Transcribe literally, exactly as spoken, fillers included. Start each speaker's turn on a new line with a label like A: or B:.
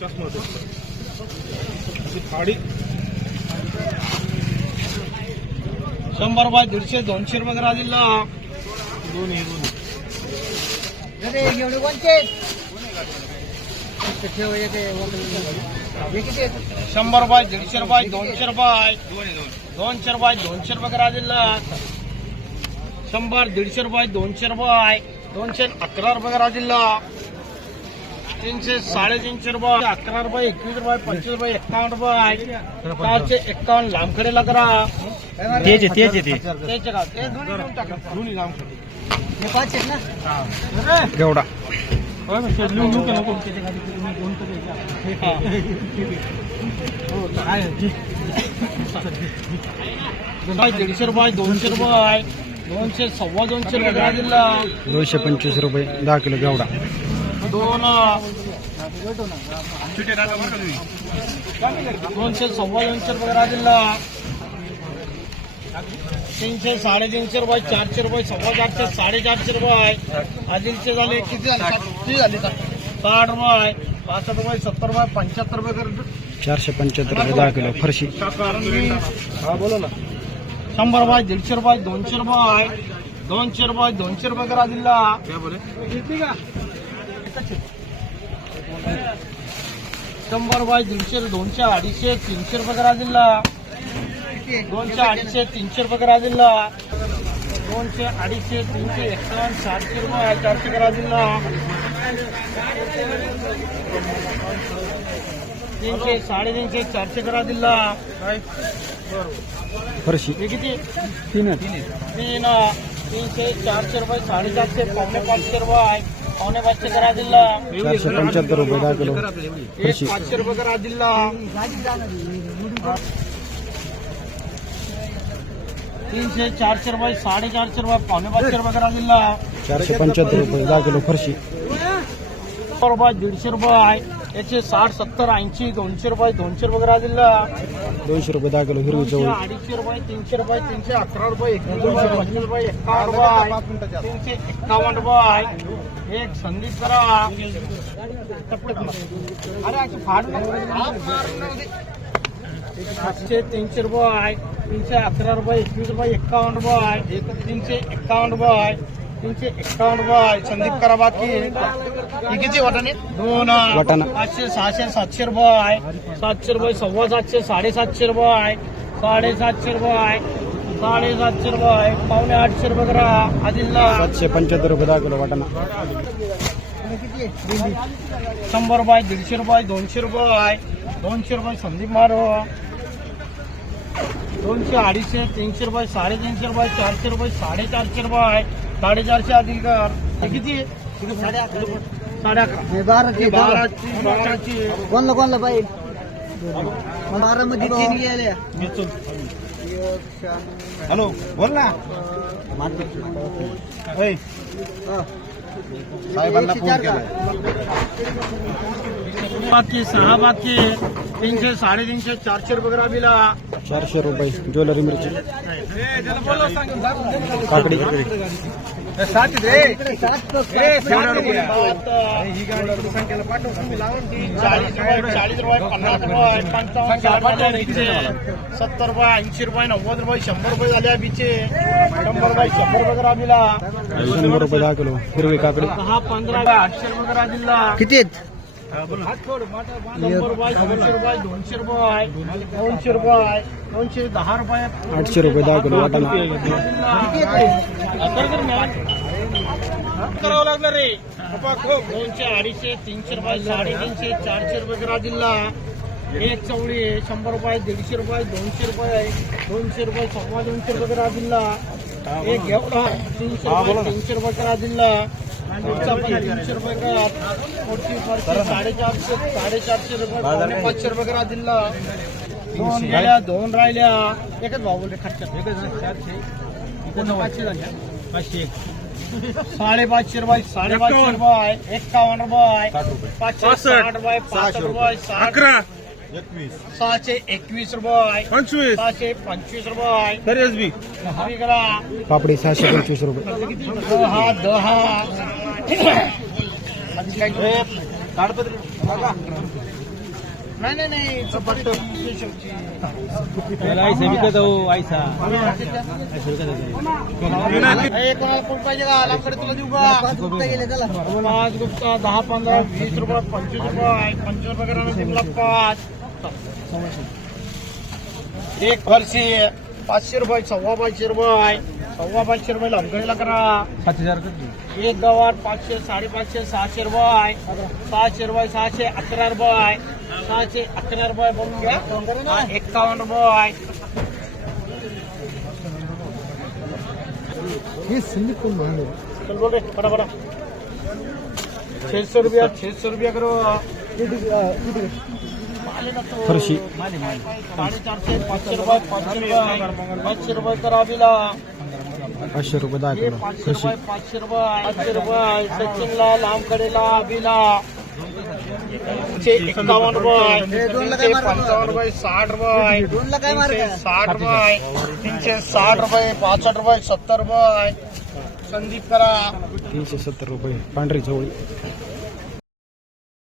A: पचास मध्ये थाळी शंभर बाय दीडशे दोनशे रुपये करा दिला दोन्ही
B: एवढे कोणते
A: शंभर बाय दीडशे रुपये दोनशे रुपये दोनशे रुपये दोनशे रुपये करा दिला शंभर दीडशे रुपये दोनशे रुपये दोनशे अकरा रुपये करा दिला तीनशे साडेतीनशे रुपये अकरा रुपये एकवीस रुपये पंचवीस रुपये एक्कावन्न रुपये चारशे एक्कावन्न लांबखडेला करा
B: तेच तेच ते
A: त्याचे का ते दोन्ही देऊन टाका दोन्ही लांबखडे
B: हे पाच आहेत ना
C: गेवडा
A: दीडशे रुपये दोनशे रुपये दोनशे सव्वा दोनशे रुपये करा दिला
C: दोनशे पंचवीस रुपये दहा किलो गेवडा
A: दोन दोनशे सव्वा दोनशे रुपये करा दिला तीनशे साडेतीनशे रुपये चारशे रुपये सव्वा चारशे साडेचारशे रुपये आदिलचे झाले किती झाले किती झाले साठ रुपये पासष्ट रुपये सत्तर रुपये पंच्याहत्तर रुपये कर
C: चारशे पंच्याहत्तर रुपये दहा किलो फरशी
A: हा बोला ना शंभर रुपये दीडशे रुपये दोनशे रुपये दोनशे रुपये दोनशे रुपये करा दिला शंभर रुपये दीडशे दोनशे अडीचशे तीनशे रुपये करा दिला दोनशे अडीचशे तीनशे रुपये करा दिला दोनशे अडीचशे तीनशे एक्कावन्न सातशे रुपये चारशे करा दिला तीनशे साडेतीनशे चारशे करा दिला
C: फरशी
A: हे किती
C: तीन
A: तीन तीनशे चारशे रुपये साडेचारशे पावणे पाचशे रुपये पावणे पाचशे करा दिला
C: चारशे पंच्याहत्तर रुपये दहा किलो
A: एक
C: फरशी
A: पाचशे रुपये करा दिला तीनशे चारशे रुपये साडेचारशे रुपये पावणे पाचशे रुपये करा दिला
C: चारशे पंच्याहत्तर रुपये दहा किलो फरशी
A: रुपये दीडशे रुपये याचे साठ सत्तर ऐंशी दोनशे रुपये दोनशे रुपये करा दिला
C: दोनशे रुपये दहा किलो हिरवी
A: दोनशे
C: चवळी
A: अडीचशे रुपये तीनशे रुपये तीनशे अकरा रुपये एकवीस रुपये पंचवीस रुपये एक्कावन्न रुपये तीनशे एक्कावन्न रुपये एक संदीप करा अरे फाड सातशे तीनशे रुपये तीनशे अकरा रुपये एकवीस रुपये एक्कावन्न रुपये तीनशे एक्कावन्न रुपये तीनशे एक्कावन्न रुपये संदीप करा बाकी किती वाटाणे दोन
C: वाटाणा.
A: पाचशे सहाशे सातशे रुपये सातशे रुपये सव्वा सातशे साडेसातशे रुपये साडेसातशे रुपये साडेसातशे रुपये पावणे आठशे रुपये करा आदिलला
C: सातशे पंच्याहत्तर रुपये दहा किलो वाटाणा
A: शंभर रुपये दीडशे रुपये दोनशे रुपये दोनशे रुपये संदीप मारो दोनशे अडीचशे तीनशे रुपये साडेतीनशे रुपये चारशे रुपये साडेचारशे रुपये साडेचारशे आदिलकर हे किती साडे अकरा साडे अकरा
B: बाराची
A: बाराची बाराची
B: कोणला कोणला पाहिजे बारा मध्ये तीन गेल्या
A: हॅलो बोल ना
B: साहेबांना फोन केला
A: बाकी सहा बाकी तीनशे साडेतीनशे चारशे रुपये करा बिला
C: चारशे रुपये ज्वेलरी मिरची काकडी
A: चाळीस रुपये पन्नास रुपये पंचावन्न सत्तर रुपये ऐंशी रुपये नव्वद रुपये शंभर रुपये झाल्या बिचे शंभर रुपये शंभर रुपये करा बिला
C: शंभर रुपये दहा किलो हिरवी काकडी
A: दहा पंधरा आठशे रुपये करा दिला
B: किती आहेत
A: शंभर रुपये दोनशे रुपये दोनशे रुपये दोनशे रुपये दोनशे दहा रुपये
C: आठशे रुपये दहा किलो वाटाणा
A: करावं लागणार रे दोनशे अडीचशे तीनशे रुपये साडेतीनशे चारशे रुपये करा दिला एक चवळी शंभर रुपये दीडशे रुपये दोनशे रुपये दोनशे रुपये सव्वा दोनशे रुपये करा दिला एक घेवडा तीनशे रुपये तीनशे रुपये करा दिला पुढचा पण तीनशे रुपये करा पुढची पुढची साडेचारशे साडेचारशे रुपये पावणे पाचशे रुपये करा दिला दोन गेल्या दोन राहिल्या एकच भाव बोलले खर्च एकच चारशे इकडनं पाचशे झाल्या पाचशे साडेपाचशे रुपये साडेपाचशे रुपये एक्कावन्न रुपये पाचशे साठ रुपये पाचशे रुपये अकरा सहाशे एकवीस रुपये पंचवीस सहाशे पंचवीस रुपये हवी करा
C: पापडी सहाशे पंचवीस रुपये
A: दहा दहा नाही नाही नाही चपाट केशवची
B: ऐसा विकत हो ऐसा
A: ए, कोणाला फूट पाहिजे का आलाकडे तुला देऊ का पाच गुप्ता गेले त्याला पाच गुप्ता दहा पंधरा वीस रुपये पंचवीस रुपये पंचवीस रुपये करा तुमला पाच एक वर्षी पाचशे रुपये सव्वा पाचशे रुपये सव्वा पाचशे रुपये लंकडीला करा
B: सात हजार
A: एक गवार पाचशे साडेपाचशे सहाशे रुपये सहाशे रुपये सहाशे अकरा रुपये सहाशे अकरा रुपये बोलून घ्या हा, एक्कावन्न रुपये
B: हे संदीप कोण म्हणले
A: चल बोल रे बड़ा बड़ा छह सौ रुपया छह सौ रुपया करो
C: फरशी
A: साढ़े चारशे पाचशे रुपये पाचशे रुपये पाचशे रुपये करा बिला
C: पाचशे रुपये दहा
A: ये
C: किलो
A: पाचशे
C: फरशी
A: रुपये पाचशे रुपये पाचशे रुपये सचिनला लांबकडेला बिला एक्कावन्न रुपये तीनशे पंचावन्न रुपये साठ रुपये तीनशे साठ रुपये तीनशे साठ रुपये पासष्ट रुपये सत्तर रुपये संदीप करा
C: तीनशे सत्तर रुपये पांढरी चवळी